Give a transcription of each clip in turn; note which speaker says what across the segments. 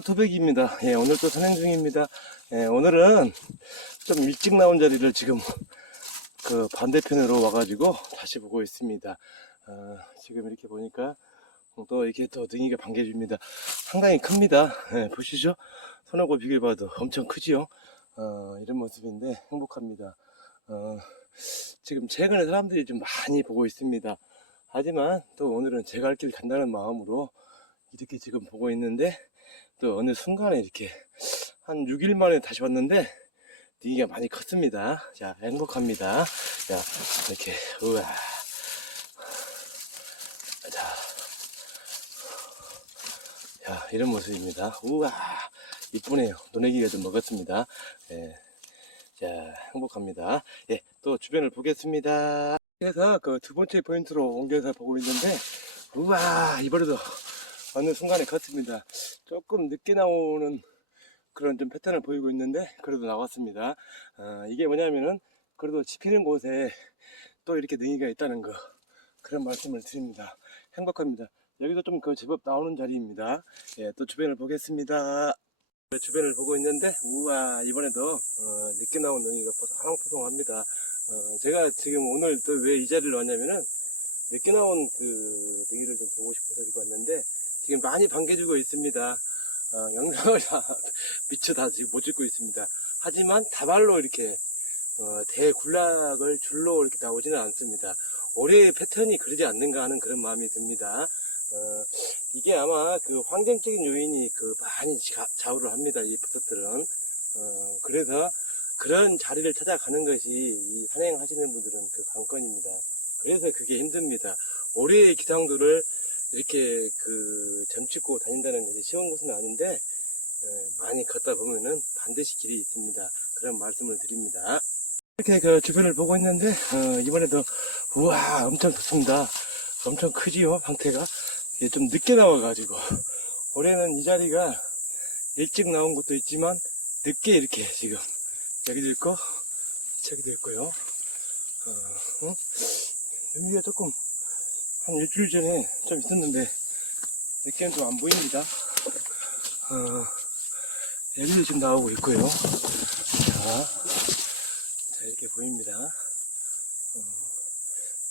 Speaker 1: 도백입니다. 예, 오늘 또 선행 중입니다. 예, 오늘은 좀 일찍 나온 자리를 지금 그 반대편으로 와가지고 다시 보고 있습니다. 어, 지금 이렇게 보니까 또 이렇게 또 능이가 반겨줍니다. 상당히 큽니다. 예, 보시죠. 손하고 비교해봐도 엄청 크지요. 어, 이런 모습인데 행복합니다. 어, 지금 최근에 사람들이 좀 많이 보고 있습니다. 하지만 또 오늘은 제가 할 길 간다는 마음으로 이렇게 지금 보고 있는데 또 어느 순간에 이렇게 한 6일 만에 다시 왔는데 능이가 많이 컸습니다. 자, 행복합니다. 자, 이렇게, 우와. 자, 자, 이런 모습입니다. 우와, 이쁘네요. 노내기가 좀 먹었습니다. 예. 자, 행복합니다. 예, 또 주변을 보겠습니다. 그래서 그 두 번째 포인트로 옮겨서 보고 있는데, 우와, 이번에도 어느 순간에 컸습니다. 조금 늦게 나오는 그런 좀 패턴을 보이고 있는데, 그래도 나왔습니다. 어, 이게 뭐냐면은, 그래도 지피는 곳에 또 이렇게 능이가 있다는 거, 그런 말씀을 드립니다. 행복합니다. 여기도 좀 그 제법 나오는 자리입니다. 예, 또 주변을 보겠습니다. 그 주변을 보고 있는데, 우와, 이번에도, 어, 늦게 나온 능이가 하랑포송합니다. 어, 제가 지금 오늘 또 왜 이 자리를 왔냐면은, 늦게 나온 그 능이를 좀 보고 싶어서 이렇게 왔는데, 지금 많이 반겨주고 있습니다. 어, 영상을 다 미처 다 지금 못 찍고 있습니다. 하지만 다발로 이렇게, 어, 대군락을 줄로 이렇게 나오지는 않습니다. 올해의 패턴이 그러지 않는가 하는 그런 마음이 듭니다. 어, 이게 아마 그 환경적인 요인이 그 많이 자- 좌우를 합니다. 이 버섯들은. 어, 그래서 그런 자리를 찾아가는 것이 이 산행하시는 분들은 그 관건입니다. 그래서 그게 힘듭니다. 올해의 기상도를 이렇게 그 점찍고 다닌다는 것이 쉬운 것은 아닌데 어, 많이 걷다 보면은 반드시 길이 있습니다. 그런 말씀을 드립니다. 이렇게 그 주변을 보고 있는데 어, 이번에도 우와 엄청 좋습니다. 엄청 크지요 방태가 이게 좀 늦게 나와가지고 올해는 이 자리가 일찍 나온 것도 있지만 늦게 이렇게 지금 여기도 있고 저기도 있고요. 어, 어? 여기가 조금 한 일주일 전에 좀 있었는데 늦게는 좀 안 보입니다. 어, 여기도 지금 나오고 있고요. 자, 자 이렇게 보입니다. 어,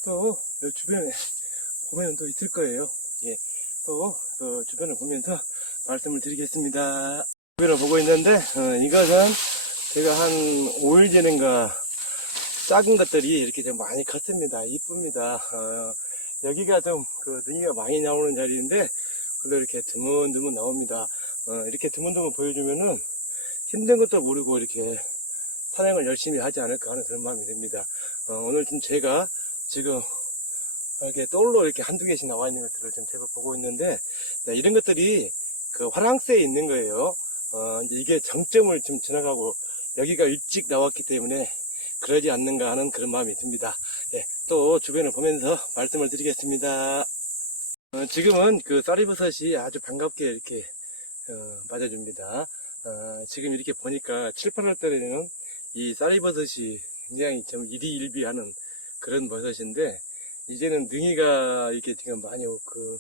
Speaker 1: 또, 이 주변에 보면 또 있을 거예요. 예. 또, 그 주변을 보면서 말씀을 드리겠습니다. 주변을 보고 있는데, 어, 이것은 제가 한 5일 전인가 작은 것들이 이렇게 좀 많이 컸습니다. 이쁩니다. 어, 여기가 좀그 능이가 많이 나오는 자리인데, 그래도 이렇게 드문드문 나옵니다. 어, 이렇게 드문드문 보여주면은 힘든 것도 모르고 이렇게 산행을 열심히 하지 않을까 하는 그런 마음이 듭니다. 어, 오늘 좀 제가 지금 이렇게 떠올로 이렇게 한두 개씩 나와 있는 것들을 좀 제가 보고 있는데, 네, 이런 것들이 그 화랑새에 있는 거예요. 어, 이제 이게 정점을 좀 지나가고 여기가 일찍 나왔기 때문에 그러지 않는가 하는 그런 마음이 듭니다. 예, 또 주변을 보면서 말씀을 드리겠습니다. 어, 지금은 그 쌀이버섯이 아주 반갑게 이렇게 어, 맞아줍니다. 어, 지금 이렇게 보니까 7, 8월 달에는 이 쌀이버섯이 굉장히 좀 일희일비하는 그런 버섯인데 이제는 능이가 이렇게 지금 많이 그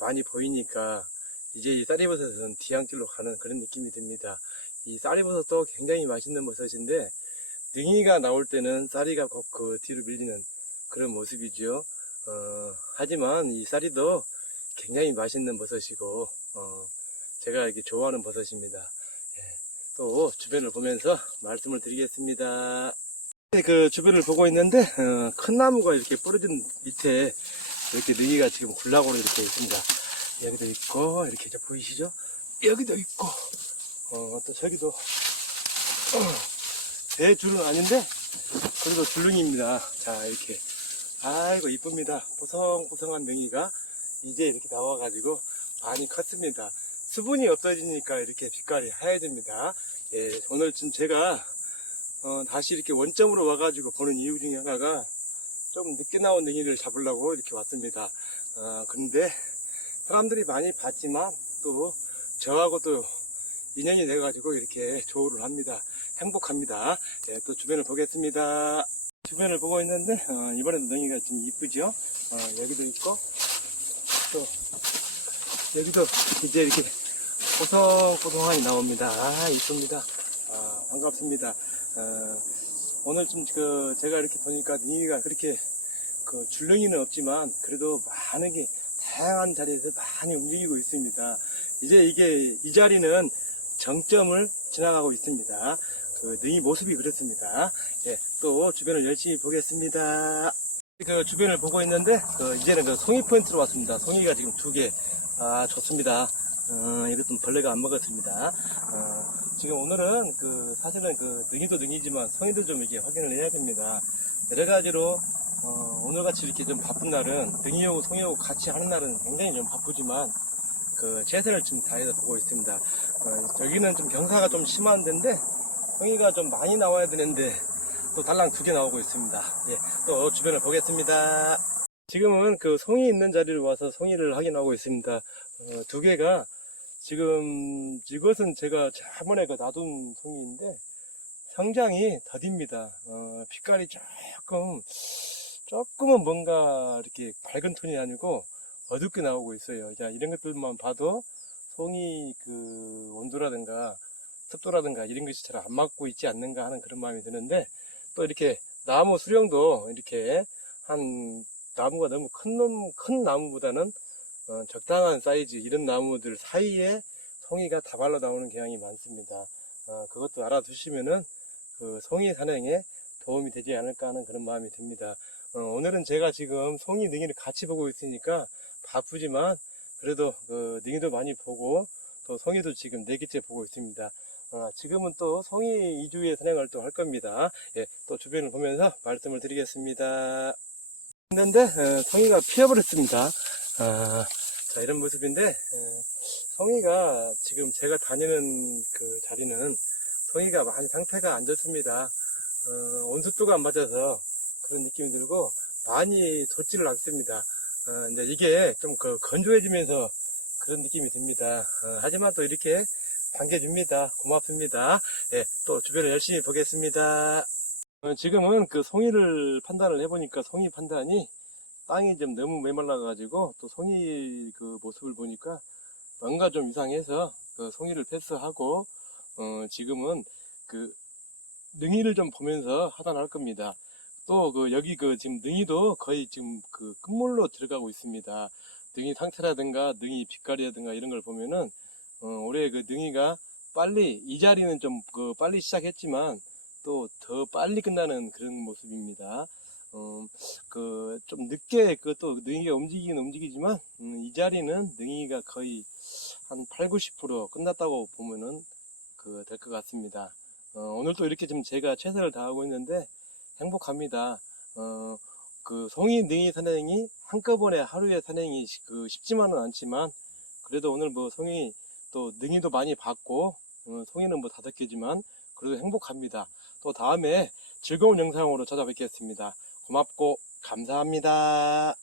Speaker 1: 많이 보이니까 이제 이 쌀이버섯은 뒤양길로 가는 그런 느낌이 듭니다. 이 쌀이버섯도 굉장히 맛있는 버섯인데 능이가 나올 때는 쌀이가 꼭그 뒤로 밀리는 그런 모습이죠. 어, 하지만 이 쌀이도 굉장히 맛있는 버섯이고 어, 제가 이렇게 좋아하는 버섯입니다. 예, 또 주변을 보면서 말씀을 드리겠습니다. 네, 그 주변을 보고 있는데 어, 큰 나무가 이렇게 부러진 밑에 이렇게 능이가 지금 굴락으로 이렇게 있습니다. 여기도 있고 이렇게 저 보이시죠? 여기도 있고 어, 또 저기도 대 줄은 아닌데 그래도 줄릉입니다. 자 이렇게 아이고 이쁩니다. 보성보성한 능이가 이제 이렇게 나와가지고 많이 컸습니다. 수분이 없어지니까 이렇게 빛깔이 하얘집니다. 예, 오늘 지금 제가 어, 다시 이렇게 원점으로 와가지고 보는 이유 중에 하나가 좀 늦게 나온 능이를 잡으려고 이렇게 왔습니다. 어, 근데 사람들이 많이 봤지만 또 저하고 또 인연이 돼가지고 이렇게 조우를 합니다. 행복합니다. 예, 또 주변을 보겠습니다. 주변을 보고 있는데 어, 이번에도 능이가 좀 이쁘죠? 어, 여기도 있고 또 여기도 이제 이렇게 포송포송하니 나옵니다. 아, 이쁩니다. 아, 반갑습니다. 어, 오늘 좀 그, 제가 이렇게 보니까 능이가 그렇게 그 줄렁이는 없지만 그래도 많은 게 다양한 자리에서 많이 움직이고 있습니다. 이제 이게 이 자리는 정점을 지나가고 있습니다. 그 능이 모습이 그렇습니다. 예, 또 주변을 열심히 보겠습니다. 그 주변을 보고 있는데 그 이제는 그 송이 포인트로 왔습니다. 송이가 지금 두 개. 아 좋습니다. 어, 이것도 벌레가 안 먹었습니다. 어, 지금 오늘은 그 사실은 그 능이도 능이지만 송이도 좀 이렇게 확인을 해야 됩니다. 여러 가지로 어, 오늘같이 이렇게 좀 바쁜 날은 능이하고 송이하고 같이 하는 날은 굉장히 좀 바쁘지만 그 최선을 좀 다해서 보고 있습니다. 어, 여기는 좀 경사가 좀 심한 데인데 송이가 좀 많이 나와야 되는데 또 달랑 두 개 나오고 있습니다. 예, 또 주변을 보겠습니다. 지금은 그 송이 있는 자리를 와서 송이를 확인하고 있습니다. 어, 두 개가 지금 이것은 제가 저번에 그 놔둔 송이인데 성장이 더딥니다. 어, 빛깔이 조금 조금은 뭔가 이렇게 밝은 톤이 아니고 어둡게 나오고 있어요. 자, 이런 것들만 봐도 송이 그 온도라든가 습도라든가 이런 것이 잘 안 맞고 있지 않는가 하는 그런 마음이 드는데 또 이렇게 나무 수령도 이렇게 한 나무가 너무 큰 놈, 큰 나무보다는 어, 적당한 사이즈 이런 나무들 사이에 송이가 다발로 나오는 경향이 많습니다. 어, 그것도 알아두시면은 그 송이 산행에 도움이 되지 않을까 하는 그런 마음이 듭니다. 어, 오늘은 제가 지금 송이 능이를 같이 보고 있으니까 바쁘지만 그래도 그 능이도 많이 보고 또 송이도 지금 네 개째 보고 있습니다. 어, 지금은 또 송이 이주의 산행을 또할 겁니다. 예, 또 주변을 보면서 말씀을 드리겠습니다. 했는데 어, 송이가 피어버렸습니다. 아, 자 이런 모습인데 어, 송이가 지금 제가 다니는 그 자리는 송이가 많이 상태가 안 좋습니다. 어, 온습도가 안 맞아서 그런 느낌이 들고 많이 돋지를 않습니다. 어, 이제 이게 좀 그 건조해지면서 그런 느낌이 듭니다. 어, 하지만 또 이렇게 반겨줍니다. 고맙습니다. 예, 또 주변을 열심히 보겠습니다. 어, 지금은 그 송이를 판단을 해보니까 송이 판단이 땅이 좀 너무 메말라가지고 또 송이 그 모습을 보니까 뭔가 좀 이상해서 그 송이를 패스하고 어, 지금은 그 능이를 좀 보면서 하단할 겁니다. 또 그 여기 그 지금 능이도 거의 지금 그 끝물로 들어가고 있습니다. 능이 상태라든가 능이 빛깔이라든가 이런 걸 보면은 어, 올해 그 능이가 빨리 이 자리는 좀 그 빨리 시작했지만 또 더 빨리 끝나는 그런 모습입니다. 어, 그, 좀 늦게, 그, 또, 능이가 움직이긴 움직이지만, 음, 이 자리는 능이가 거의 한 8, 90% 끝났다고 보면은, 그, 될 것 같습니다. 어, 오늘도 이렇게 좀 제가 최선을 다하고 있는데, 행복합니다. 어, 그, 송이 능이 산행이 한꺼번에 하루에 산행이 시- 그, 쉽지만은 않지만, 그래도 오늘 뭐, 송이, 또, 능이도 많이 봤고, 어, 송이는 뭐 다섯 개지만, 그래도 행복합니다. 또 다음에 즐거운 영상으로 찾아뵙겠습니다. 고맙고 감사합니다.